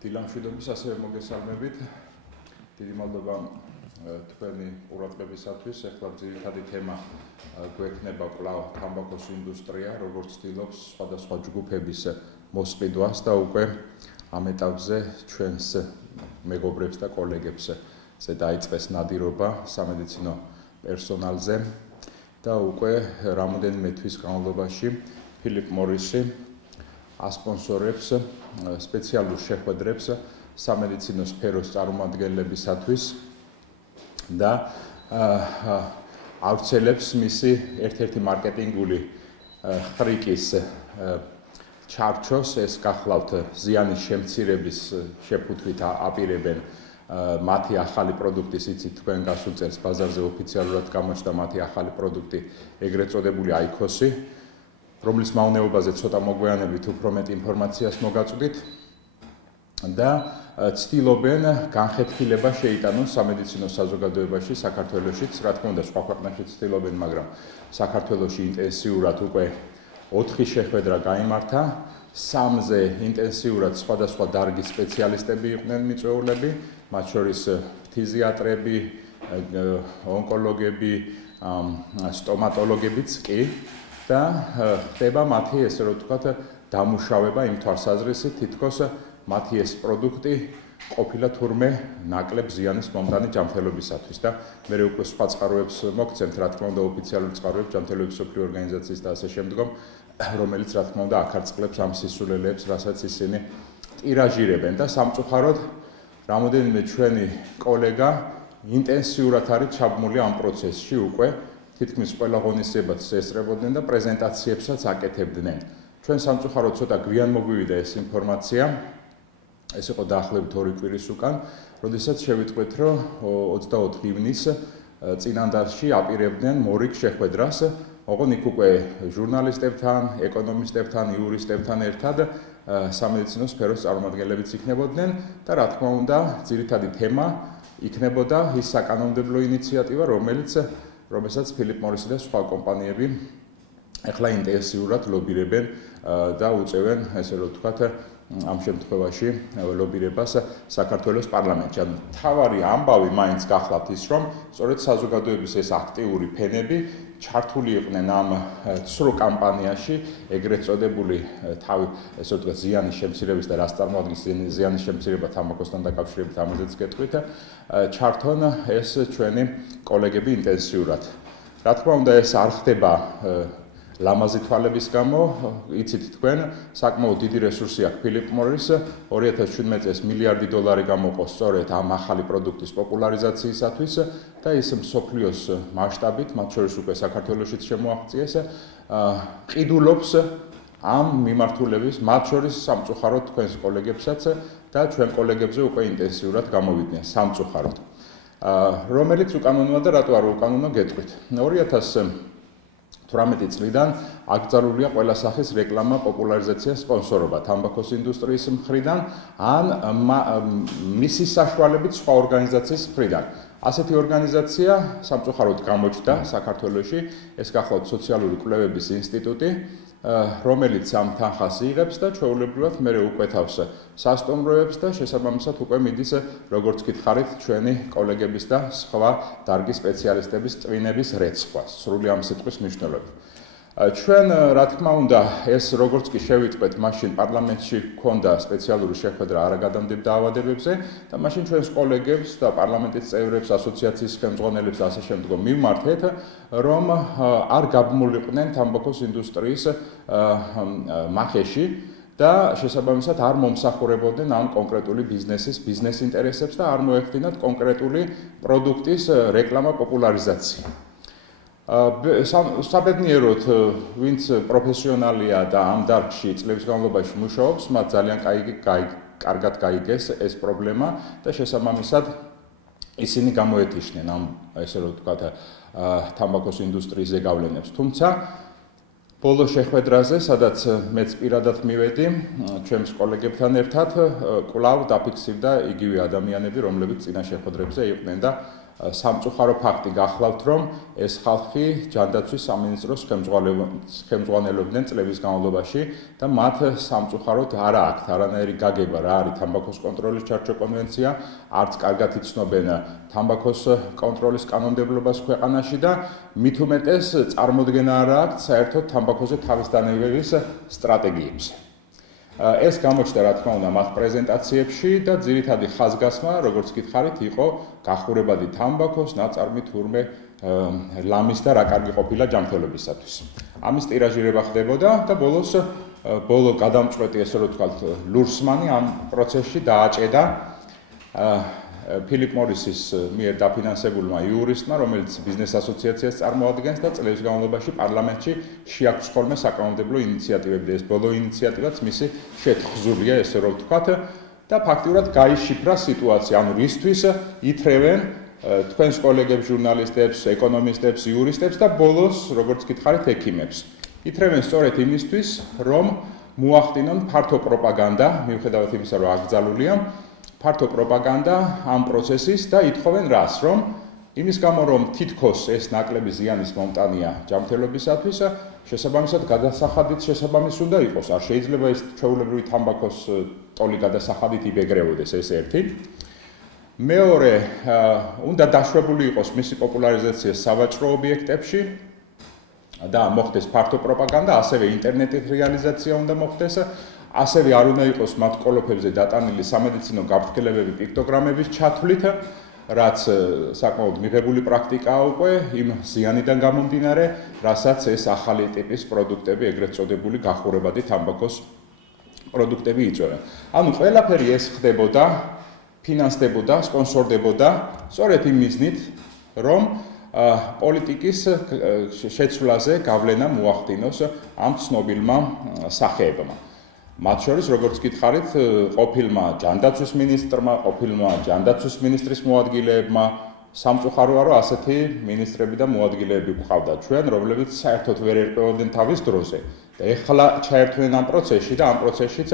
დილამშვიდობის ასევე მოგესალმებით. დიდი მადლობა თქვენი ყურადღებისათვის. ახლა ძირითადი თემა გვექნება კვლავ თამბაქოს ინდუსტრია, როგორც ცდილობს სხვადასხვა ჯგუფების მოსყიდვას და უკვე ამ ეტაპზე ჩვენს მეგობრებს და კოლეგებს დაიწყეს ნადირობა სამედიცინო პერსონალზე და უკვე რამოდენიმე თვის განმავლობაში ფილიპ მორისი ასპონსორებს სპეციალურ შეხვედრებს სამედიცინო სფეროს წარმომადგენლებისათვის და ავრცელებს მისი ერთ-ერთი მარკეტინგული ხრიკის ჩარჩოს. ეს გახლავთ ზიანის შემცირების შეფუთვით აპირებენ მათი ახალი პროდუქტის, იცით თქვენ გასულ წელს ბაზარზე ოფიციალურად გამოჩნდა მათი ახალი პროდუქტი, ეგრეთ წოდებული აიქოსი, რომლის მავნეობაზე ცოტა მოგვიანებით უფრო მეტ ინფორმაციას მოგაწვდით და ცდილობენ განხეთქილება შეიტანონ სამედიცინო საზოგადოებაში საქართველოშიც, რა თქმა უნდა სხვა ქვეყნებშიც ცდილობენ, მაგრამ საქართველოში ინტენსიურად უკვე 4 შეხვედრა გაიმართა, 3-ზე ინტენსიურად სხვადასხვა დარგის სპეციალისტები იყვნენ მიწვეულები, მათ შორის ფთიზიატრები, ონკოლოგები, სტომატოლოგებიც კი და ხდება მათი, ესე რომ ვთქვათ, დამუშავება იმ თვალსაზრისით, თითქოს მათი ეს პროდუქტი ყოფილა თურმე ნაკლებ ზიანის მომტანი ჯანმრთელობისათვის და მე უკვე სხვა წყაროებს მოგცემთ, რა თქმა უნდა, ოფიციალურ წყაროებს, ჯანმრთელობის მსოფლიო ორგანიზაციის და ასე შემდგომ, რომელიც რა თქმა უნდა აქარწყლებს ამ სისულელეებს, რასაც ისინი ტირაჟირებენ და სამწუხაროდ რამოდენიმე ჩვენი კოლეგა ინტენსიურად არის ჩაბმული ამ პროცესში უკვე თითქმის ყველა ღონისძიებას ესწრებოდნენ და პრეზენტაციებსაც აკეთებდნენ. ჩვენ სამწუხაროდ ცოტა გვიან მოგვივიდა ეს ინფორმაცია. ეს იყო დაახლოებით 2 კვირის უკან, როდესაც შევიტყვით, რომ 24 ივნის წინანდალში აპირებდნენ მორიგ შეხვედრას, ოღონდ იქ უკვე ჟურნალისტებთან, ეკონომისტებთან, იურისტებთან ერთად სამედიცინო სფეროს წარმომადგენლებიც იქნებოდნენ და რა თქმა უნდა, ძირითადი თემა იქნებოდა ის საკანონმდებლო ინიციატივა, რომელსაც ფილიპ მორისი და სხვა კომპანიები ახლა ინტენსიურად ლობირებენ და უწევენ, ესე რომ ვთქვათ, ამ შემთხვევაში ლობირებას საქართველოს პარლამენტში. ანუ თავარი ამბავი მაინც გახლავთ ის, რომ სწორედ საზოგადოების ეს აქტიური ფენები ჩართული იყვნენ ამ ცრუ კამპანიაში, ეგრეთ წოდებული თავი, ესე ვთქვათ, ზიანის შემცირების და რას წარმოადგენს ზიანის შემცირება თამბაქოსთან დაკავშირებით, ამაზეც გეტყვით, ჩართონ ეს ჩვენი კოლეგები ინტენსიურად. რა თქმა უნდა, ეს არ ხდება ლამაზი თვალების გამო, იცით თქვენ, საკმაოდ დიდი რესურსი აქვს ფილიპ მორის, 2017 წელს $1 მილიარდი გამოყო სწორედ ამ ახალი პროდუქტის პოპულარიზაციისათვის და ის მსოფლიოს მასშტაბით, მათ შორის უკვე საქართველოშიც შემოაღწიეს, ყიდულობს ამ მიმართულების, მათ შორის სამწუხაროდ თქვენს კოლეგებსაც და ჩვენ კოლეგებზე უკვე ინტენსიურად გამოვიდნენ სამწუხაროდ. რომელიც უკანონოა და რატო არ უკანონო გეტყვით. 2018 წლიდან აკრძალულია ყველა სახის რეკლამა, პოპულარიზაცია, სპონსორობა თამბაქოს ინდუსტრიის მხრიდან ან მისი საშუალებით სხვა ორგანიზაციის მხრიდან. ასეთი ორგანიზაცია სამწუხაროდ გამოჩნდა საქართველოში, ეს გახლავთ სოციალური კვლევების ინსტიტუტი, რომელიც ამ თანხას იღებს და ჩვეულებრივად მერე უკვეთავს სასტუმროებს და შესაბამისად უკვე მიდის, როგორც გითხარით, ჩვენი კოლეგების და სხვა დარგის სპეციალისტების წვინების რეცხვას, სრული ამ სიტყვის მნიშვნელობით. ჩვენ, რა თქმა უნდა, ეს როგორც კი შევიტყვეთ, მაშინ პარლამენტში ჰქონდა სპეციალური შეხვედრა არაგადამდებელ დაავადებებზე და მაშინ ჩვენს კოლეგებს და პარლამენტის წევრებს, ასოციაციის ხელმძღვანელებს და ასე შემდგომ მივმართეთ, რომ არ გაბმულიყვნენ თამბაქოს ინდუსტრიის მახეში და შესაბამისად არ მომსახურებოდნენ ამ კონკრეტული ბიზნეს ინტერესებს და არ მოეხდინათ კონკრეტული პროდუქტის რეკლამა, პოპულარიზაცია. საბედნიეროდ, ვინც პროფესიონალია და ამ დარგში წლების განმავლობაში მუშაობს, მათ ძალიან კარგად გაიგეს ეს პრობლემა და შესაბამისად ისინი გამოეთიშნენ ამ, ესე რომ ვთქვათ, თამბაქოს ინდუსტრიის ზეგავლენებს. თუმცა ბოლო შეხვედრაზე, სადაც მეც პირადად მივედი, ჩვენს კოლეგებთან ერთად, კვლავ დაფიქსირდა იგივე ადამიანები, რომლებიც წინა შეხვედრებზე იყვნენ და სამწუხარო ფაქტი გახლავთ, რომ ეს ხალხი ჯანდაცვის სამინისტროს ხელმძღვანელობდნენ წლების განმავლობაში და მათ სამწუხაროდ არა აქვთ არანაირი გაგება რა არის თამბაქოს კონტროლის ჩარჩო კონვენცია, არც კარგად იცნობენ თამბაქოს კონტროლის კანონმდებლობას ქვეყანაში და მით უმეტეს წარმოდგენა არა აქვთ საერთოდ თამბაქოზე თავის დანერგების სტრატეგიებს. ეს გამოჩნდა რა თქმა უნდა მათ პრეზენტაციებში და ძირითადი ხაზგასმა, როგორც გითხარით, იყო გახურებადი თამბაქოს, ნაწარმი თურმე ლამის და რა კარგი ყოფილა ჯანმრთელობისათვის. ამის ტირაჟირება ხდებოდა და ბოლო გადამწყვეტი ესე რომ ვთქვათ, ლურსმანი ამ პროცესში დააჭედა ფილიპ მორისის მიერ დაფინანსებულმა იურისტმა, რომელიც ბიზნეს ასოციაციას წარმოადგენს და წლების განმავლობაში პარლამენტში შეაქვს ხოლმე საკანონმდებლო ინიციატივები და ეს ბოლო ინიციატივაც მისი შეთხზულია, ესე რომ ვთქვათ, და ფაქტიურად გაიშიფრა სიტუაცია, ანუ რისთვის ითრევენ თქვენს კოლეგებს, ჟურნალისტებს, ეკონომისტებს, იურისტებს და ბოლოს, როგორც გითხარით, ექიმებს. ითრევენ სწორედ იმისთვის, რომ მოახდინონ ფართო პროპაგანდა, მიუხედავად იმისა, რომ აკრძალულია ფართო პროპაგანდა ამ პროცესის და ითხოვენ რას, რომ იმის გამო, რომ თითქოს ეს ნაკლები ზიანის მომტანია ჯანმრთელობისათვის, შესაბამისად გადასახადით შესაბამის უნდა იყოს. არ შეიძლება ეს ჩვეულებრივი თამბაქოს ტოლი გადასახადით იბეგრებოდეს, ეს ერთი. მეორე, უნდა დაშვებული იყოს მისი პოპულარიზაცია სავაჭრო ობიექტებში და მოხდეს ფართო პროპაგანდა, ასევე ინტერნეტით რეალიზაცია უნდა მოხდეს. ასევე არ უნდა იყოს მათ კოლოფებზე დატანილი სამედიცინო გაფრთხილებები პიქტოგრამების ჩათვლით, რაც საკმაოდ მიღებული პრაქტიკაა უკვე იმ ზიანიდან გამომდინარე, რასაც ეს ახალი ტიპის პროდუქტები, ეგრეთ წოდებული გახურებადი თამბაქოს პროდუქტები იწვევენ. ანუ ყველაფერი ეს ხდებოდა, ფინანსდებოდა, სპონსორდებოდა სწორედ იმ მიზნით, რომ პოლიტიკის შეცვლაზე გავლენა მოახდინოს ამ ცნობილმა სახეებმა. მათ შორის, როგორც გითხარით, ყოფილმა ჯანდაცვის მინისტრმა, ყოფილმა ჯანდაცვის მინისტრის მოადგილეებმა, სამწუხაროა, რომ ასეთი მინისტრები და მოადგილეები გვყავდათ ჩვენ, რომლებიც საერთოდ ვერ ერკვევოდნენ თავის დროზე და ეხლა ჩაერთვნენ ამ პროცესში და ამ პროცესშიც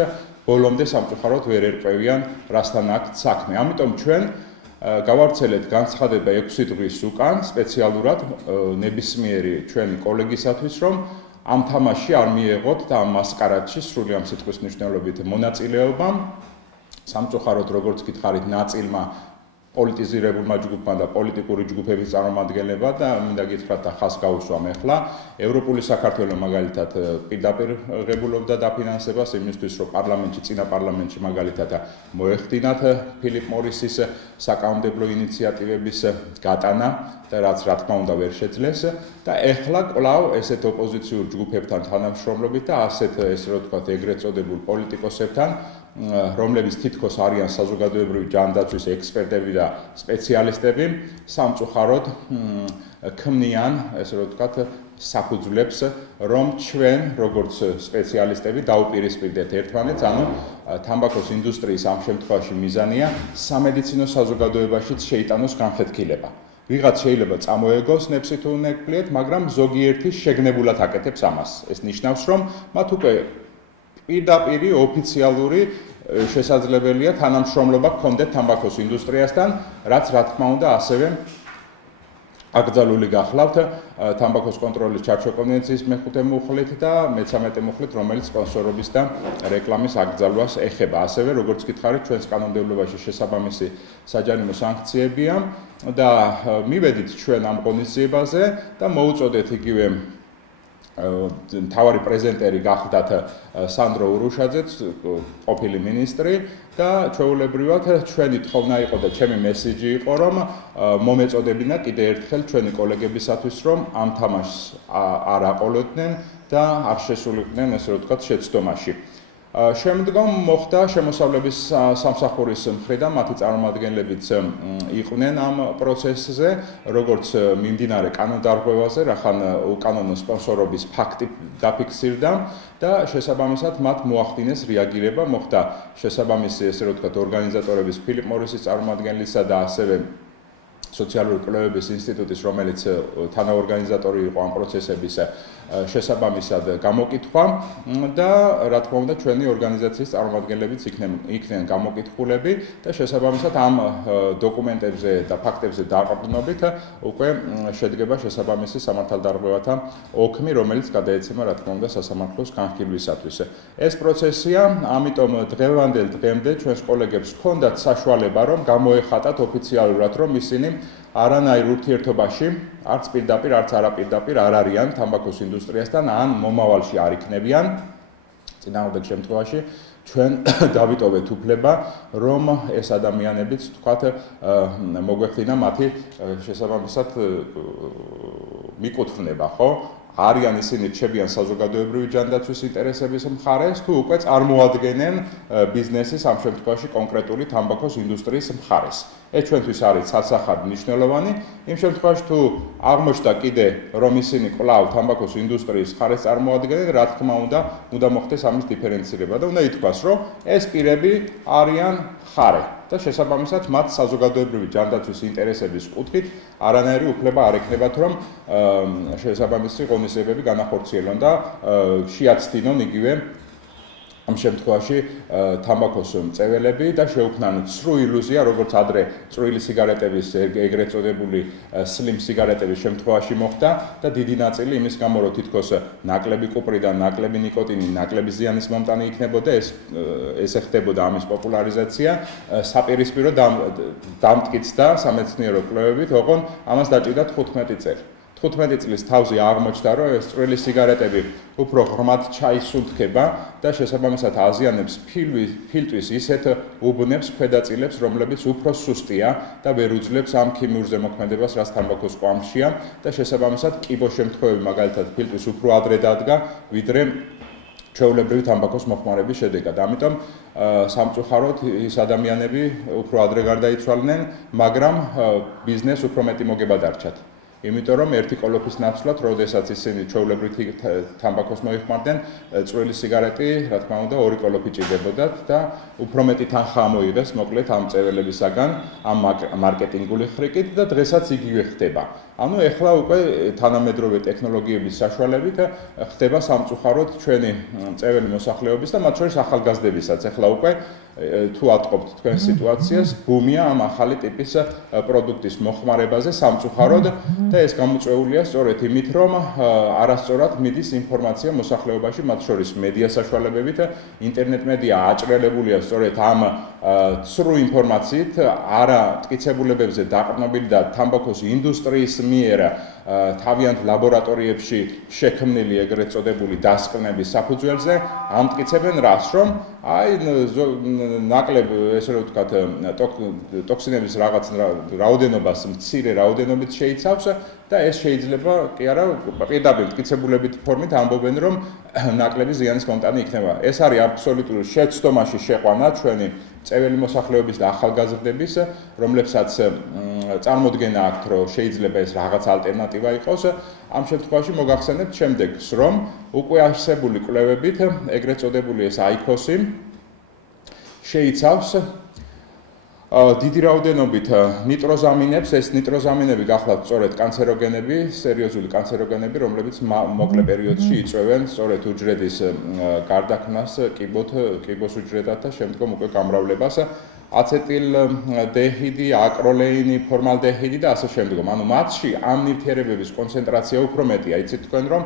ბოლომდე სამწუხაროდ ვერ ერკვევიან, რასთან აქვთ საქმე. ამიტომ ჩვენ გავავრცელეთ განცხადება 6 დღის უკან სპეციალურად ნებისმიერი ჩვენი კოლეგისათვის, რომ ამ თამაში არ მიეღოთ და ამ მასკარადში სრული ამ სიტყვის მნიშვნელობით მონაწილეობა. სამწუხაროდ, როგორც გითხარით, ნაწილმა პოლიტიზირებულმა ჯგუფმა და პოლიტიკური ჯგუფების წარმომადგენლებმა და მინდა გითხრათ და ხას გაუსვამ ახლა ევროპული საქართველო მაგალითად პირდაპირ ღებულობდა დაფინანსებას იმისთვის, რომ პარლამენტში, წინა პარლამენტში მაგალითად მოეხდინათ ფილიპ მორისის საკანონმდებლო ინიციატივების გატანა და რაც რა თქმა უნდა ვერ შეძლეს და ეხლა კვლავ ესეთ ოპოზიციურ ჯგუფებთან თანამშრომლობით და ასეთ ესე რომ ვთქვათ, ეგრეთ წოდებულ პოლიტიკოსებთან, რომლებიც თითქოს არიან საზოგადოებრივი ჯანდაცვის ექსპერტები და სპეციალისტები, სამწუხაროდ ქმნიან, ესე რომ ვთქვათ, საფუძვლებს, რომ ჩვენ, როგორც სპეციალისტები, დაუპირისპირდეთ ერთმანეთს, ანუ თამბაქოს ინდუსტრიის ამ შემთხვევაში მიზანია სამედიცინო საზოგადოებაშიც შეიტანოს განხეთქილება. ვიღაც შეიძლება წამოეგოს ნებსი თუ ნეკლიეთ, მაგრამ ზოგიერთი შეგნებულად აკეთებს ამას. ეს ნიშნავს, რომ მათ უკვე პირდაპირი ოფიციალური შესაძლებელია თანამშრომლობა გქონდეთ თამბაქოს ინდუსტრიასთან, რაც რა თქმა უნდა ასევე აკრძალული გახლავთ თამბაქოს კონტროლის ჩარჩო კონვენციის მე-5 მუხლით და მე-13 მუხლით, რომელიც სპონსორობის და რეკლამის აკრძალვას ეხება. ასევე, როგორც გითხარით, ჩვენს კანონმდებლობაში შესაბამისი საჯარიმო სანქციებია და მივედით ჩვენ ამ ღონისძიებაზე და მოუწოდეთ იგივე მთავარი პრეზენტერი გახდათ სანდრო ურუშაძეც, ყოფილი მინისტრი და ჩვეულებრივად ჩვენი თხოვნა იყო და ჩემი მესიჯი იყო, რომ მომეწოდებინა კიდე ერთხელ ჩვენი კოლეგებისათვის, რომ ამ თამაშს არ აყოლოდნენ და არ შესულიყვნენ, ესე რომ ვთქვათ, შეცდომაში. შემდგომ მოხდა შემოსავლების სამსახურის მხრიდან მათი წარმომადგენლებიც იყვნენ ამ პროცესზე, როგორც მიმდინარე კანონდარღვევაზე, რახან უკანონო სპონსორობის ფაქტი დაფიქსირდა და შესაბამისად მათ მოახდინეს რეაგირება, მოხდა შესაბამისი, ესე რომ ვთქვათ, ორგანიზატორების ფილიპ მორისის წარმომადგენლისა და ასევე სოციალური კვლევების ინსტიტუტის, რომელიც თანაორგანიზატორი იყო ამ პროცესების შესაბამისად გამოკითხვა და რა თქმა უნდა ჩვენი ორგანიზაციის წარმომადგენლებიც იქნენ გამოკითხულები და შესაბამისად ამ დოკუმენტებზე და ფაქტებზე დაყრდნობით უკვე შედგება შესაბამისი სამართალდარღვევათა ოქმი, რომელიც გადაეცემა რა თქმა უნდა სასამართლოს განხილვისათვის. ეს პროცესია, ამიტომ დღევანდელ დღემდე ჩვენს კოლეგებს ჰქონდათ საშუალება რომ გამოეხატათ ოფიციალურად რომ ისინი არანაირ ურთიერთობაში, არც პირდაპირ, არც არაპირდაპირ არ არიან თამბაქოს ინდუსტრიასთან, ან მომავალში არ იქნებიან. წინააღმდეგ შემთხვევაში ჩვენ დავიტოვეთ უფლება, რომ ეს ადამიანებიც თქვათ მოგვეხდინა მათი შესაბამისად მიკუთვნება, ხო? არიან ისინი რჩებიან საზოგადოებრივი ჯანდაცვის ინტერესების მხარეს თუ უკვე წარმოადგენენ ბიზნესის ამ შემთხვევაში კონკრეტული თამბაქოს ინდუსტრიის მხარეს. ეს ჩვენთვის არის სასახად მნიშვნელოვანი. იმ შემთხვევაში თუ აღმოჩნდა კიდე რომ ისინი კვლავ თამბაქოს ინდუსტრიის მხარეს წარმოადგენენ, რა თქმა უნდა მოხდეს ამის დიფერენცირება და უნდა ითქვას, რომ ეს პირები არიან მხარე და შესაბამისად მათ საზოგადოებრივი ჯანდაცვის ინტერესების კუთხით არანაირი უფლება არ ექნებათ რომ შესაბამისი ღონისძიებები განახორციელონ და შეაცდინონ იგივე ამ შემთხვევაში თამბაქოს მწეველები და შეუქმნან ცრუ ილუზია, როგორც ადრე წვრილი სიგარეტების ეგრეთ წოდებული slim სიგარეტების შემთხვევაში მოხდა და დიდი ნაწილი იმის გამო რომ თითქოს ნაკლები კუპრიდან, ნაკლები ნიკოტინი, ნაკლები ზიანის მომტანი იქნებოდა, ესე ხდებოდა ამის პოპულარიზაცია, საპირისპირო დამტკიცდა სამეცნიერო კვლევებით, ოღონ ამას დაჭირდა 15 წელი. 15 წლის თავზე აღმოჩნდა, რომ ეს წვრილი სიგარეტები უფრო ღრმად ჩაისუნთქება და შესაბამისად აზიანებს ფილტვის ისეთ უბნებს, ქვედაწილებს, რომლებიც უფრო სუსტია და ვერ უძლებს ამ ქიმიურ ზემოქმედებას, რაც თამბაქოს კვამშია და შესაბამისად კიბოს შემთხვევები მაგალითად ფილტვის უფრო ადრე დადგა, ვიდრე ჩვეულებრივი თამბაქოს მოხმარების შედეგად. ამიტომ სამწუხაროდ ის ადამიანები უფრო ადრე გარდაიცვალნენ, მაგრამ ბიზნეს უფრო მეტი მოგება დარჩათ. იმიტომ რომ ერთი კოლოფის ნაცვლად, როდესაც ისინი ჩვეულებრივ თამბაქოს მოიხმარდნენ, წვრილი სიგარეტი, რა თქმა უნდა, 2 კოლოფი ჭირდებოდათ და უფრო მეტი თანხა მოიღეს, მოკლედ ამ მწეველებისაგან, ამ მარკეტინგული ხრიკით და დღესაც იგივე ხდება. ანუ ეხლა უკვე თანამედროვე ტექნოლოგიების საშუალებით ხდება სამწუხაროდ ჩვენი მწეველი მოსახლეობის და მათ შორის ახალგაზრდებისაც. ეხლა უკვე თუ ატყობთ თქვენ სიტუაციას, ბუმია ამ ახალი ტიპის პროდუქტის მოხმარებაზე სამწუხაროდ და ეს გამოწვეულია სწორედ იმით, რომ არასწორად მიდის ინფორმაცია მოსახლეობაში, მათ შორის მედია საშუალებებით, ინტერნეტ მედია აჭრელებულია სწორედ ამ ცრუ ინფორმაციით, არა მტკიცებულებებზე დაყრდნობილი და თამბაქოს ინდუსტრიის მიერ თავიანთ ლაბორატორიებში შექმნილი ეგრეთ წოდებული დასკვნების საფუძველზე ამტკიცებენ რას, რომ აი ნაკლებ ესე რომ ვთქვათ ტოქსინების რაღაც რაოდენობას მცირე რაოდენობით შეიცავს და ეს შეიძლება კი არა პირდაპირ მტკიცებულებით ფორმით ამბობენ რომ ნაკლები ზიანის მომტანი იქნება. ეს არის აბსოლუტური შეცდომაში შეყვანა ჩვენი წეველი მოსახლეობის და ახალგაზრდების, რომლებსაც წარმოდგენა აქვთ, რომ შეიძლება ეს რაღაც ალტერნატივა იყოს. ამ შემთხვევაში მოგახსენებთ შემდეგს, რომ უკვე არსებული კვლევებით ეგრეთ წოდებული ეს აიქოსი შეიცავს დიდი რაოდენობით ნიტროზამინებს, ეს ნიტროზამინები გახლავთ სწორედ კანცეროგენები, სერიოზული კანცეროგენები, რომლებიც მოკლე პერიოდში იწვევენ სწორედ უჯრედის გარდაქმნას, კიბოს უჯრედად და შემდგომ უკვე გამრავლებას, აცეტილდეჰიდი, აკროლეინი, ფორმალდეჰიდი და ასე შემდგომ. ანუ მათში ამ ნივთიერებების კონცენტრაცია უფრო მეტია. იცით თქვენ რომ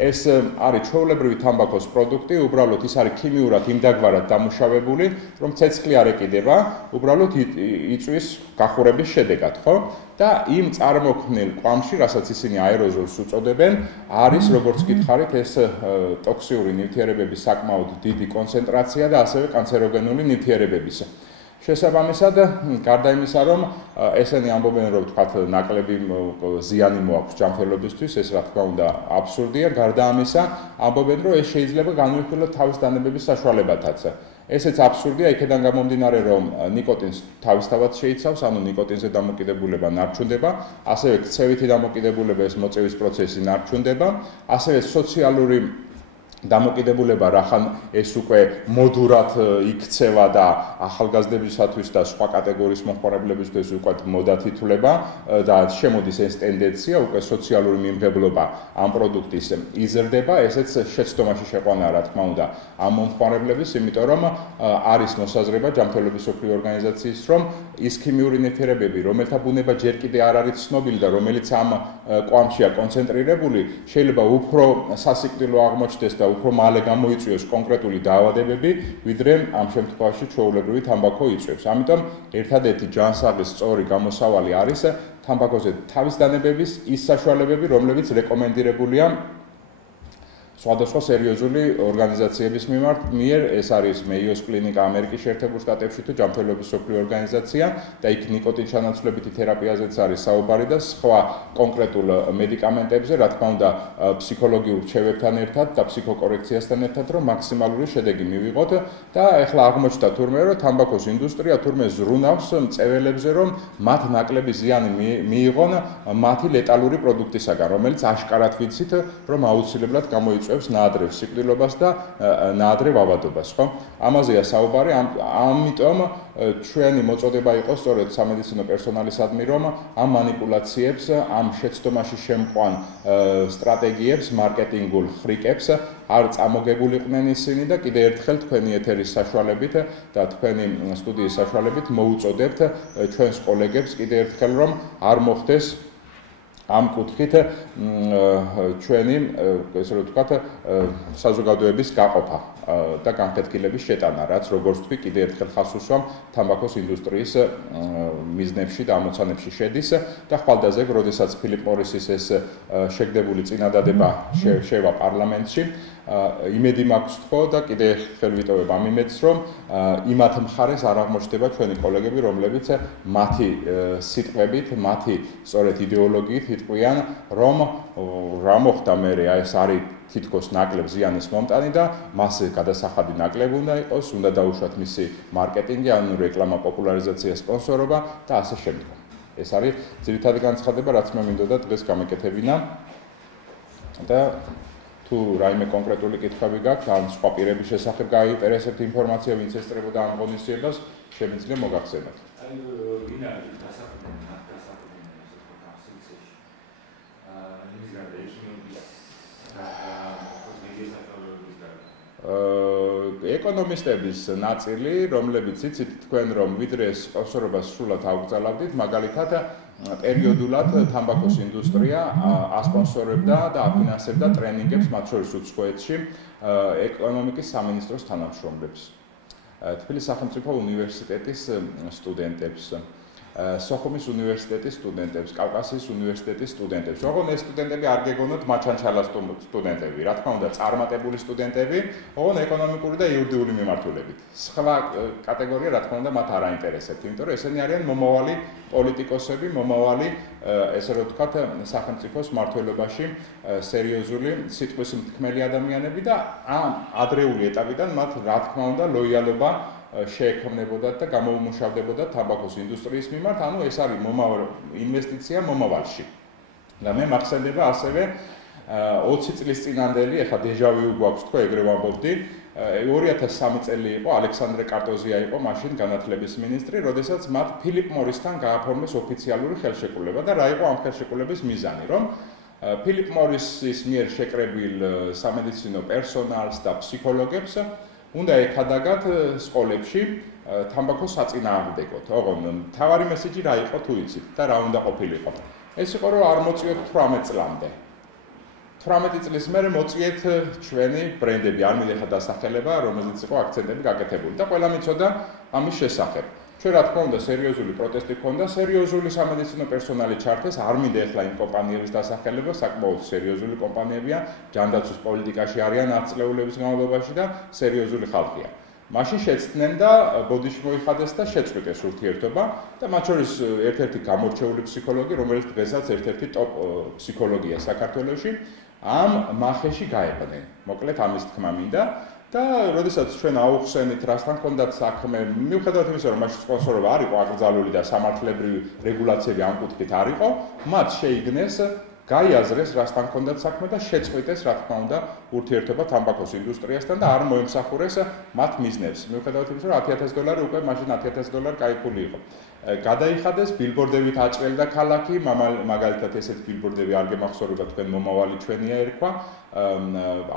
ეს არის ჩვეულებრივი თამბაქოს პროდუქტი, უბრალოდ ის არის ქიმიურად იმდაგვარად დამუშავებული, რომ ცეცხლი არ ეკიდება, უბრალოდ იწვის გახურების შედეგად, ხო? და იმ წარმოქმნილ კვამში, რასაც ისინი აეროზოლს უწოდებენ, არის როგორც გითხარით, ეს ტოქსიური ნივთიერებების საკმაოდ დიდი კონცენტრაცია და ასევე კანცეროგენული ნივთიერებების. შესაბამისად, გარდა იმისა, რომ ესენი ამბობენ, რომ თქვათ ნაკლები ზიანი მოაქვს ჯანმრთელობისთვის, ეს რა თქმა უნდა აბსურდია, გარდა ამისა, ამბობენ, რომ ეს შეიძლება განვიხილოთ თავის დანებების საშუალებათაც. ესეც აბსურდია, იქედან გამომდინარე, რომ ნიკოტინს თავისთავად შეიცავს, ანუ ნიკოტინზე დამოკიდებულება ნარჩუნდება, ასევე ქცევითი დამოკიდებულება ეს მოწევის პროცესი ნარჩუნდება, ასევე სოციალური დამოკიდებულება რახან ეს უკვე მოდურად იქცევა და ახალგაზრდებისათვის და სხვა კატეგორიის მომხმარებლებისთვის უკვე მოდად ითვლება და შემოდის ეს ტენდენცია უკვე სოციალური მიმღებლობა ამ პროდუქტის იზრდება, ესეც შეცდომაში შეყვანა რა თქმა უნდა ამ მომხმარებლების, იმიტომ რომ არის მოსაზრება ჯანმრთელობის მსოფლიო ორგანიზაციის, რომ ის ქიმიური ნივთიერებები, რომელთა ბუნება ჯერ კიდე არ არის ცნობილი და რომელიც ამ კვამშია კონცენტრირებული, შეიძლება უფრო სასიკვდილო აღმოჩნდეს და უფრო მალე გამოიწვიოს კონკრეტული დაავადებები, ვიდრე ამ შემთხვევაში ჩვეულებრივი თამბაქო იწვევს. ამიტომ ერთადერთი ჯანსაღის სწორი გამოსავალი არის თამბაქოზე თავისდანებების ის საშუალებები, რომლებიც რეკომენდირებულია სხვადასხვა სერიოზული ორგანიზაციების მიერ, ეს არის მეიოს კლინიკა ამერიკის შეერთებულ შტატებში თუ ჯანმრთელობის მსოფლიო ორგანიზაცია და იქ ნიკოტინ ჩანაცვლებითი თერაპიაზეც არის საუბარი და სხვა კონკრეტულ მედიკამენტებზე, რა თქმა უნდა, ფსიქოლოგიურ რჩევებთან ერთად და ფსიქოკორექციასთან ერთად, რომ მაქსიმალური შედეგი მივიღოთ და ეხლა აღმოჩნდა თურმე, რომ თამბაქოს ინდუსტრია თურმე ზრუნავს მწველებზე, რომ მათ ნაკლები ზიანი მიიღონ მათი ლეტალური პროდუქტისაგან, რომელიც აშკარად ვიცით, რომ აუცილებლად გამოიწვევს ნაადრევ სიკვდილობას და ნაადრევ ავადობას, ხო? ამაზეა საუბარი, ამიტომ ჩვენი მოწოდება იყო სწორედ სამედიცინო პერსონალისადმი, რომ ამ მანიპულაციებს, ამ შეცდომაში შემყვან სტრატეგიებს, მარკეტინგულ ხრიკებს არ წამოგებულიყვნენ ისინი და კიდევ ერთხელ თქვენი ეთერის საშუალებით და თქვენი სტუდიის საშუალებით მოუწოდებთ ჩვენს კოლეგებს კიდევ ერთხელ, რომ არ მოხდეს ამ კუთხით ჩვენი ესე რომ ვთქვათ საზოგადოების გაყოფა და განხეთქილების შეტანა, რაც როგორც თქვი, კიდევ ერთხელ ხაზს უსვამ თამბაქოს ინდუსტრიის მიზნებში და ამოცანებში შედის და ხვალდაზე, როდესაც ფილიპ მორისის ეს შეგდებული წინადადება შევა პარლამენტში, იმედი მაქვს თქო და კიდევ ხელ ვიტოვებ ამ იმედს, რომ იმათ მხარეს არ აღმოჩნდება ჩვენი კოლეგები, რომლებიც მათი სიტყვებით, მათი სწორედ იდეოლოგიით იტყვიან, რომ რა მოხდა მერე, ეს არის თითქოს ნაკლებ ზიანის მომტანი და მასზე გადასახადი ნაკლები უნდა იყოს, უნდა დაუშვათ მისი მარკეტინგი, ანუ რეკლამა, პოპულარიზაცია, სპონსორობა და ასე შემდეგ. ეს არის ძირითადი განცხადება, რაც მე მინდოდა დღეს გამეკეთებინა და თუ რაიმე კონკრეტული კითხვები გაქვთ, ან სხვა პირების შესახებ გაინტერესებთ ინფორმაცია, ვინც ესწრებოდა ამ ღონისძიებას, შემიძლია მოგახსენოთ. ეკონომისტების ნაწილი, რომლებიც იცით თქვენ, რომ ვიდრე სპონსორობას სრულად აუგზავნებდით, მაგალითად პერიოდულად თამბაქოს ინდუსტრია ასპონსორებდა და აფინანსებდა ტრენინგებს, მათ შორის უცხოეთში, ეკონომიკის სამინისტროს თანამშრომლებს, თბილისის სახელმწიფო უნივერსიტეტის სტუდენტებს, სოხუმის უნივერსიტეტის სტუდენტებს, კავკასიის უნივერსიტეტის სტუდენტებს. ოღონდ ეს სტუდენტები არ გეგონოთ მაჩანჩალა სტუდენტები, რა თქმა უნდა, წარმატებული სტუდენტები, ოღონდ ეკონომიკური და იურიდიული მიმართულებით. სხვა კატეგორია, რა თქმა უნდა, მათ არ აინტერესებთ, იმიტომ რომ ესენი არიან მომავალი პოლიტიკოსები, მომავალი, ესე რომ ვთქვათ, სახელმწიფოს მმართველობაში სერიოზული სიტყვის მთქმელი ადამიანები და ამ ადრეული ეტაპიდან მათ, რა თქმა უნდა, ლოიალობა შეექმნებოდათ და გამოუმუშავდებოდათ თამბაქოს ინდუსტრიის მიმართ, ანუ ეს არის ინვესტიცია მომავალში. და მე მახსენდება ასევე 20 წლის წინანდელი, ეხლა დეჟავიუ გვაქვს თქო, ეგრე ვამბობდი, 2003 წელი იყო, ალექსანდრე კარტოზია იყო მაშინ განათლების მინისტრი, როდესაც მათ ფილიპ მორისთან გააფორმეს ოფიციალური ხელშეკრულება და რა იყო ამ ხელშეკრულების მიზანი, რომ ფილიპ მორისის მიერ შეკრებილ სამედიცინო პერსონალს და ფსიქოლოგებს უნდა ეხადაგათ სკოლებში თამბაქოს საწინააღმდეგოდ. ოღონდ მთავარი მესიჯი რა იყო თუ იცით და რა უნდა ყოფილიყო. ეს იყო რომ არ მოწიოთ 18 წლამდე. 18 წლის მერე მოწიეთ ჩვენი ბრენდები, არ მინდა დასახელება, რომელზეც იყო აქცენტები გაკეთებული და ყველა მიცოდა ამის შესახებ. ჩვენ რა თქმა უნდა სერიოზული პროტესტი ქონდა, სერიოზული სამედიცინო პერსონალი ჩართეს, არ მინდა ეხლა იმ კომპანიების დასახელება, საკმაოდ სერიოზული კომპანიებია, ჯანდაცვის პოლიტიკაში არიან 10 წლეულების განმავლობაში და სერიოზული ხალხია. მაშინ შეცდნენ და ბოდიში მოიხადეს და შეწყვიტეს ურთიერთობა და მათ შორის ერთ-ერთი გამორჩეული ფსიქოლოგი, რომელიც დღესაც ერთ-ერთი ტოპ ფსიქოლოგია საქართველოში, ამ მახეში გაებდნენ. მოკლედ ამის თქმა მინდა და როდესაც ჩვენ აუხსენით რასთან ჰქონდათ საქმე, მიუხედავად იმისა, რომ მაშინ სპონსორობა არ იყო აკრძალული და სამართლებრივი რეგულაციები ამ კუთხით არ იყო, მათ შეიგნეს გაიაზრეს, რასთან ჰქონდათ საქმე და შეწყვიტეს, რა თქმა უნდა, ურთიერთობა თამბაქოს ინდუსტრიასთან და არ მოემსახურეს მათ მიზნებს. მიუხედავად იმისა, რომ $10,000 უკვე მაშინ $10,000 კაიფული იყო. გადაიხადეს ბილბორდებით აჭრელდა ქალაქი, მაგალითად ესეთი ბილბორდები არ გემახსოვრება თქვენ მომავალი ჩვენია ერქვა,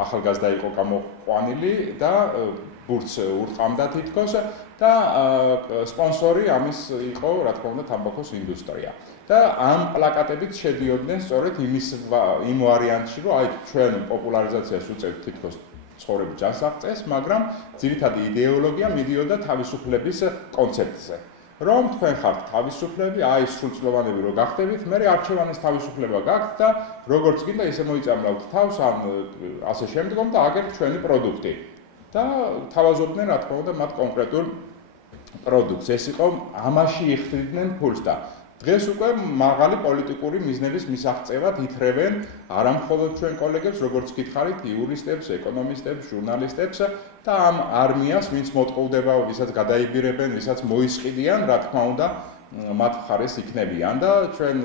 ახალგაზრდა იყო გამოყვანილი და ბურთს ურტყამდა თითქოს და სპონსორი ამის იყო, რა თქმა უნდა, თამბაქოს ინდუსტრია. და ამ პლაკატებით შედიოდნენ სწორედ იმ ვარიანტში, რომ აი ჩვენ პოპულარიზაციას უწევთ თითქოს ცხოვრების ჯანსაღწევს, მაგრამ ძირითადი იდეოლოგია მიდიოდა თავისუფლების კონცეფტზე. რომ თქვენ ხართ თავისუფლები, აი სრულწლოვანები რო გახდებით, მე არჩევანის თავისუფლება გაქვთ და როგორც გინდა ისე მოიწამლავთ თავს ან ასე შემდგომ და აგერთ ჩვენი პროდუქტი. და თავაზობდნენ, რა თქმა უნდა, მათ კონკრეტულ პროდუქტს. ეს იყო ამაში იხდიდნენ ფულს და დღეს უკვე მაღალი პოლიტიკური მიზნების მისაღწევად ითრევენ არამხოლოდ ჩვენ კოლეგებს, როგორც გითხარით, იურისტებს, ეკონომისტებს, ჟურნალისტებს და ამ არმიას, ვინც მოტყუდება, ვისაც გადაიბირებენ, ვისაც მოისყიდიან, რა თქმა უნდა, მათ მხარეს იქნებიან და ჩვენ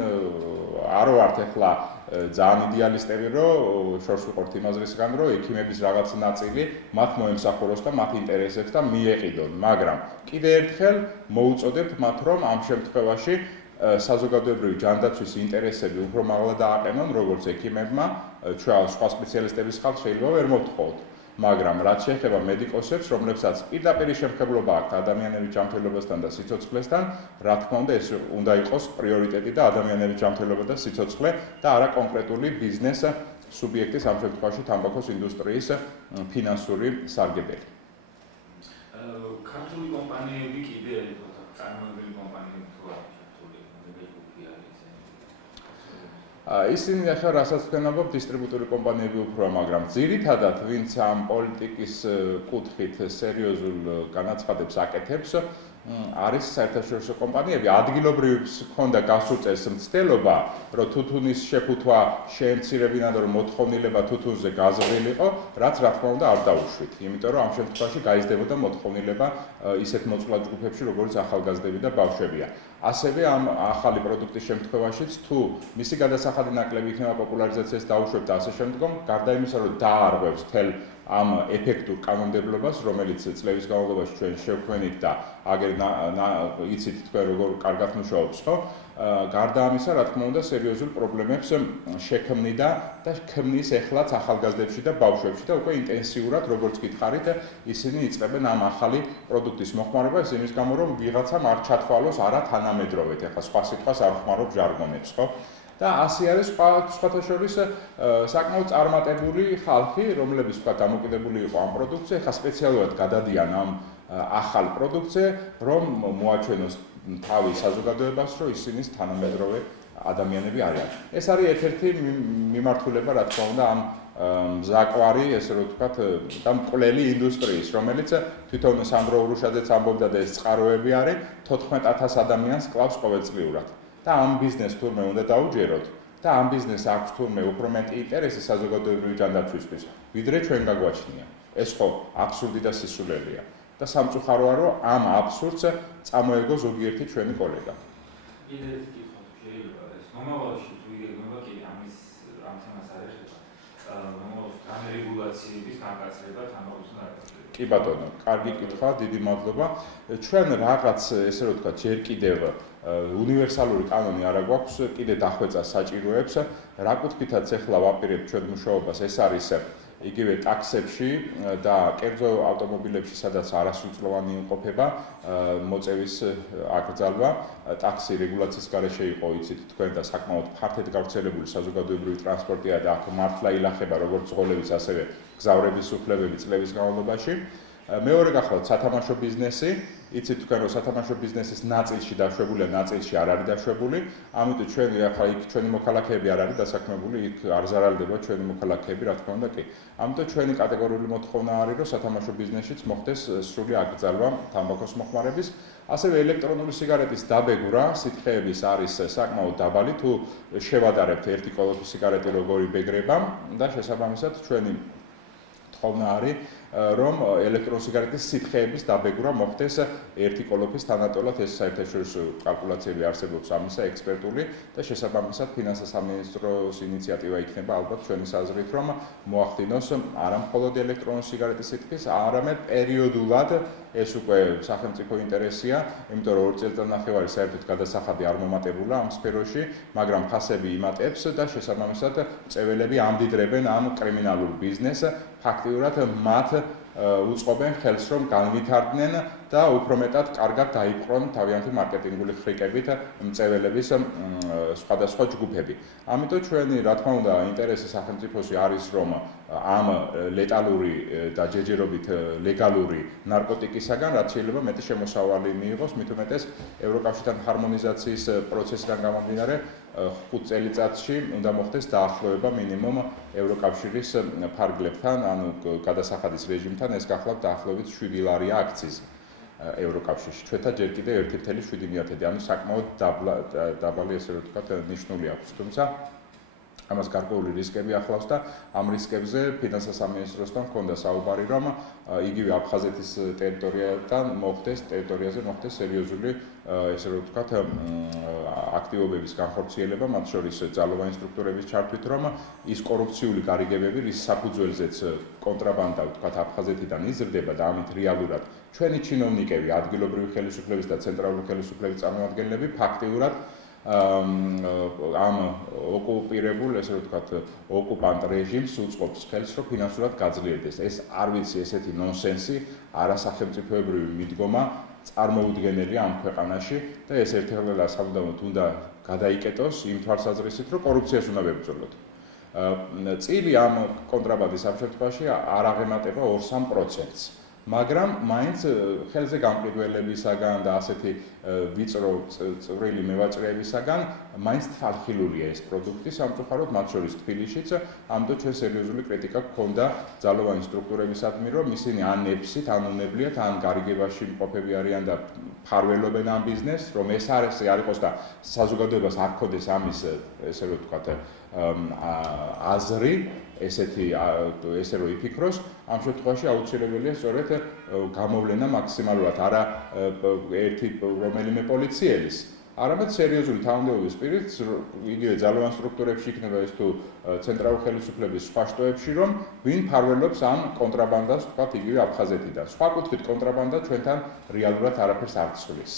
არ ვართ ახლა ძალიან იდეალისტები, რომ შორს ვიყავთ იმ აზრისგან, რომ ექიმების რაღაც ნაწილი მათ მოემსახუროს და მათ ინტერესებს და მიეყიდონ, მაგრამ კიდევ ერთხელ მოუწოდებთ მათ, რომ ამ შემთხვევაში საზოგადოებრივი ჯანდაცვის ინტერესები უფრო მაღლა დააყენონ, როგორც ექიმებმა, ჩვენ სხვა სპეციალისტების ხალხს შეიძლება ვერ მოვთხოვოთ. მაგრამ რაც შეეხება მედიკოსებს, რომლებსაც პირდაპირ შემხებლობა აქვთ ადამიანების ჯანმრთელობასთან და სიცოცხლესთან, რა თქმა უნდა, ეს უნდა იყოს პრიორიტეტი და ადამიანების ჯანმრთელობა და სიცოცხლე და არა კონკრეტული ბიზნეს სუბიექტის, ამ შემთხვევაში თამბაქოს ინდუსტრიის ფინანსური სარგებელი. ქართული კომპანიები კიდე წარმოებული კომპანიები თუ არა? ისინი ახლა რასაც ვქენებობ დისტრიბუტორი კომპანიები უფრო, მაგრამ ძირითადად ვინც ამ პოლიტიკის კუთხით სერიოზულ განაცხადებს აკეთებს, არის საერთაშორისო კომპანიები. ადგილობრივებს ჰქონდა გასულ წელს მცდელობა, რომ თუთუნის შეფუთვა შეემცირებინათ, რომ მოთხოვნილება თუთუნზე გაზრდილიყო, რაც რა თქმა უნდა არ დაუშვით. იმიტომ რომ ამ შემთხვევაში გაიზრდებოდა მოთხოვნილება ისეთ მოწყვლად ჯგუფებში, როგორც ახალგაზრდები და ბავშვებია. ასევე ამ ახალი პროდუქტის შემთხვევაშიც თუ მისი გადასახადი ნაკლები იქნება პოპულარიზაციას დაუშვებთ და ასე შემდგომ, გარდა იმისა, რომ დაარღვევს თელ ამ ეფექტურ კანონმდებლობას, რომელიც წლების განმავლობაში ჩვენ შევქმნით და აგერ იცით თქვენ როგორ კარგად მუშაობს, ხო? გარდა ამისა, რა თქმა უნდა, სერიოზულ პრობლემებს შექმნიდა და ქმნის ეხლაც ახალგაზრდებში და ბავშვებში და უკვე ინტენსიურად, როგორც გითხარით, ისინი იწყებენ ამ ახალი პროდუქტის მოხმარებას იმის გამო, რომ ვიღაცამ არ ჩათვალოს არა თანამედროვედ, ახლა სხვა სიტყვას არ ხმარობ ჟარგონებს, ხო? და ასე არის სხვათა შორის საკმაოდ წარმატებული ხალხი, რომლებიც თქვა დამოკიდებული იყო ამ პროდუქტზე, ახლა სპეციალურად გადადიან ამ ახალ პროდუქტზე, რომ მოაჩვენოს თავი საზოგადოებას, რომ ისინი თანამედროვე ადამიანები არიან. ეს არის ერთ-ერთი მიმართულება, რა თქმა უნდა, ამ მზაკვარი, ესე რომ ვთქვათ, და მკვლელი ინდუსტრიის, რომელიც თვითონ სანდრო ურუშაძეც ამბობდა და ეს წყაროები არის 14,000 ადამიანს კლავს ყოველწლიურად. და ამ ბიზნეს თურმე უნდა დაუჯეროთ და ამ ბიზნეს აქვს თურმე უფრო მეტი ინტერესი საზოგადოებრივი ჯანდაცვისთვის, ვიდრე ჩვენ გაგვაჩნია. ეს ხო აბსურდი და სისულელეა. და სამწუხაროა, რომ ამ აბსურდს წამოეგო ზოგიერთი ჩვენი კოლეგა. კიდევ ერთი შეიძლება ეს მომავალში თუ იგეგმება კი ამ თემას არ ეხება. მომავალში ამ რეგულაციების განკაცება თამბაქოსთან დაკავშირებით. კი ბატონო, კარგი კითხვა, დიდი მადლობა. ჩვენ რაღაც, ესე რომ ვთქვათ, ჯერ კიდევ უნივერსალური კანონი არ აქვს, კიდე დახვეწა საჭიროებს. რა კუთხითაც ახლა ვაპირებთ ჩვენ მუშაობას, ეს არის იგივე ტაქსებში და კერძო ავტომობილებში, სადაც არასრულწლოვანი იმყოფება მოწევის აკრძალვა. ტაქსი რეგულაციის გარეშე იყო, იცით თქვენ და საკმაოდ ფართედ გავრცელებული საზოგადოებრივი ტრანსპორტია და აქ მართლა ილახება როგორც ზღოლების, ასევე გზავრების უფლებები წლების განმავლობაში. მეორე გახლავთ სათამაშო ბიზნესი. იცით თქვენ რომ სათამაშო ბიზნესის ნაწილში დაშვებულია, ნაწილში არ არის დაშვებული. ამიტომ ჩვენ ახლა იქ ჩვენი მოქალაქეები არ არის დასაქმებული, იქ არ ზარალდება ჩვენი მოქალაქეები, რა თქმა უნდა კი. ამიტომ ჩვენი კატეგორიული მოთხოვნა არის, რომ სათამაშო ბიზნესშიც მოხდეს სრული აკრძალვა თამბაქოს მოხმარების. ასევე ელექტრონული სიგარეტის დაბეგვრა სითხეების არის საკმაოდ დაბალი, თუ შევადარებთ ერთი კოლოფი სიგარეტი როგორი ბეგრება და შესაბამისად ჩვენი თხოვნა არის რომ ელექტროსიგარეტის სითხეების დაბეგვრა მოხდეს ერთი კოლოფის თანატოლად. ეს საერთაშორისო კალკულაციები არსებობს ამისა ექსპერტული და შესაბამისად ფინანსთა სამინისტროს ინიციატივა იქნება ალბათ ჩვენი აზრით, რომ მოახდინოს არა მხოლოდ ელექტრონული სიგარეტის სითხის, არამედ პერიოდულად ეს უკვე სახელმწიფო ინტერესია, იმიტომ რომ 2 წელიწადნახევარი საერთოდ გადასახადი არ მომატებულა ამ სფეროში, მაგრამ ფასები იმატებს და შესაბამისად მწეველები ამდიდრებენ ამ კრიმინალურ ბიზნესს, ფაქტიურად მათ უწყობენ ხელს, რომ განვითარდნენ და უფრო მეტად კარგად დაიპყრონ თავიანთი მარკეტინგული ხრიკებით მწეველების სხვადასხვა ჯგუფები. ამიტომ ჩვენი, რა თქმა უნდა, ინტერესი სახელმწიფოსი არის, რომ ამ ლეტალური და ჯერჯერობით ლეგალური ნარკოტიკისაგან რაც შეიძლება მეტი შემოსავალი მიიღოს, მით უმეტეს ევროკავშირთან ჰარმონიზაციის პროცესიდან გამომდინარე 5 წელიწადში უნდა მოხდეს დაახლოება მინიმუმ ევროკავშირის ფარგლებთან, ანუ გადასახადის რეჟიმთან, ეს გახლავთ დაახლოებით 7 ლარია აქციზი ევროკავშირში. ჩვენთან ჯერ კიდევ 1.7, ანუ საკმაოდ დაბალი, ესე რომ ვთქვათ, ნიშნული აქვს, თუმცა ამას გარკვეული რისკები ახლავს და ამ რისკებზე ფინანსთა სამინისტროსთან ჰქონდა საუბარი, რომ იგივე აფხაზეთის ტერიტორიაზე მოხდეს სერიოზული, ესე რომ ვთქვათ, აქტივობების განხორციელება, მათ შორის ძალოვანი სტრუქტურების ჩართვით, რომ ის კორუფციული გარიგებები, რის საფუძველზეც კონტრაბანდა, ვთქვათ, აფხაზეთიდან იზრდება და ამით რეალურად ჩვენი ჩინოვნიკები, ადგილობრივი ხელისუფლების და ცენტრალური ხელისუფლების წარმომადგენლები ფაქტიურად ამ ოკუპირებულ, ესე რომ ვთქვათ, ოკუპანტ რეჟიმს უწყობს ხელს, რომ ფინანსურად გაძლიერდეს. ეს არ ვიცი, ესეთი ნონსენსი, არასახელმწიფოებრივი მიდგომა წარმოუდგენელია ამ ქვეყანაში და ეს ერთეულელა სამუდამოდ უნდა გადაიკეტოს იმ თვალსაზრისით, რომ კორუფციას უნდა ვებრძოლოთ. წილი ამ კონტრაბანდის ამ შემთხვევაში არ აღემატება 2-3%-ს. მაგრამ მაინც ხელზე გამყიდველებისაგან და ასეთი ვიწრო წვრილი მევაჭრეებისაგან მაინც თვალხილულია ეს პროდუქტი სამწუხაროდ, მათ შორის თბილისშიც, ამიტომ ჩვენ სერიოზული კრიტიკა გქონდა ძალოვანი სტრუქტურებისადმი, რომ ისინი ან ნებსით, ან უნებლიეთ, ან გარიგებაში მყოფები არიან და ფარველობენ ამ ბიზნესს, რომ ეს არ იყოს და საზოგადოებას არ ქონდეს ამის, ესე რომ ვთქვათ, აზრი, ესე რომ იფიქროს, ამ შემთხვევაში აუცილებელია სწორედ გამოვლენა მაქსიმალურად არა ერთი რომელიმე პოლიციელის, არამედ სერიოზული თანამდებობის პირით, იგივე ძალოვან სტრუქტურებში იქნება ეს თუ ცენტრალური ხელისუფლების სხვა შტოებში, რომ ვინ ფარველობს ამ კონტრაბანდას, ვთქვათ, იგივე აფხაზეთიდან. სხვა კუთხით კონტრაბანდა ჩვენთან რეალურად არაფერს არ ცვლის.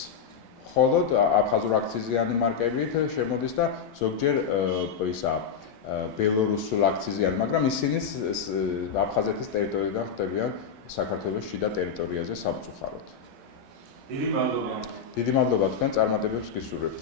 მხოლოდ აფხაზურ აქციზიანი მარკებით შემოდის და ზოგჯერ ბელორუსულ აქციზიანი, მაგრამ ისინიც აფხაზეთის ტერიტორიიდან ხდებიან საქართველოს შიდა ტერიტორიაზე სამწუხაროდ. დიდი მადლობა. დიდი მადლობა თქვენ წარმატებებს გისურვებთ.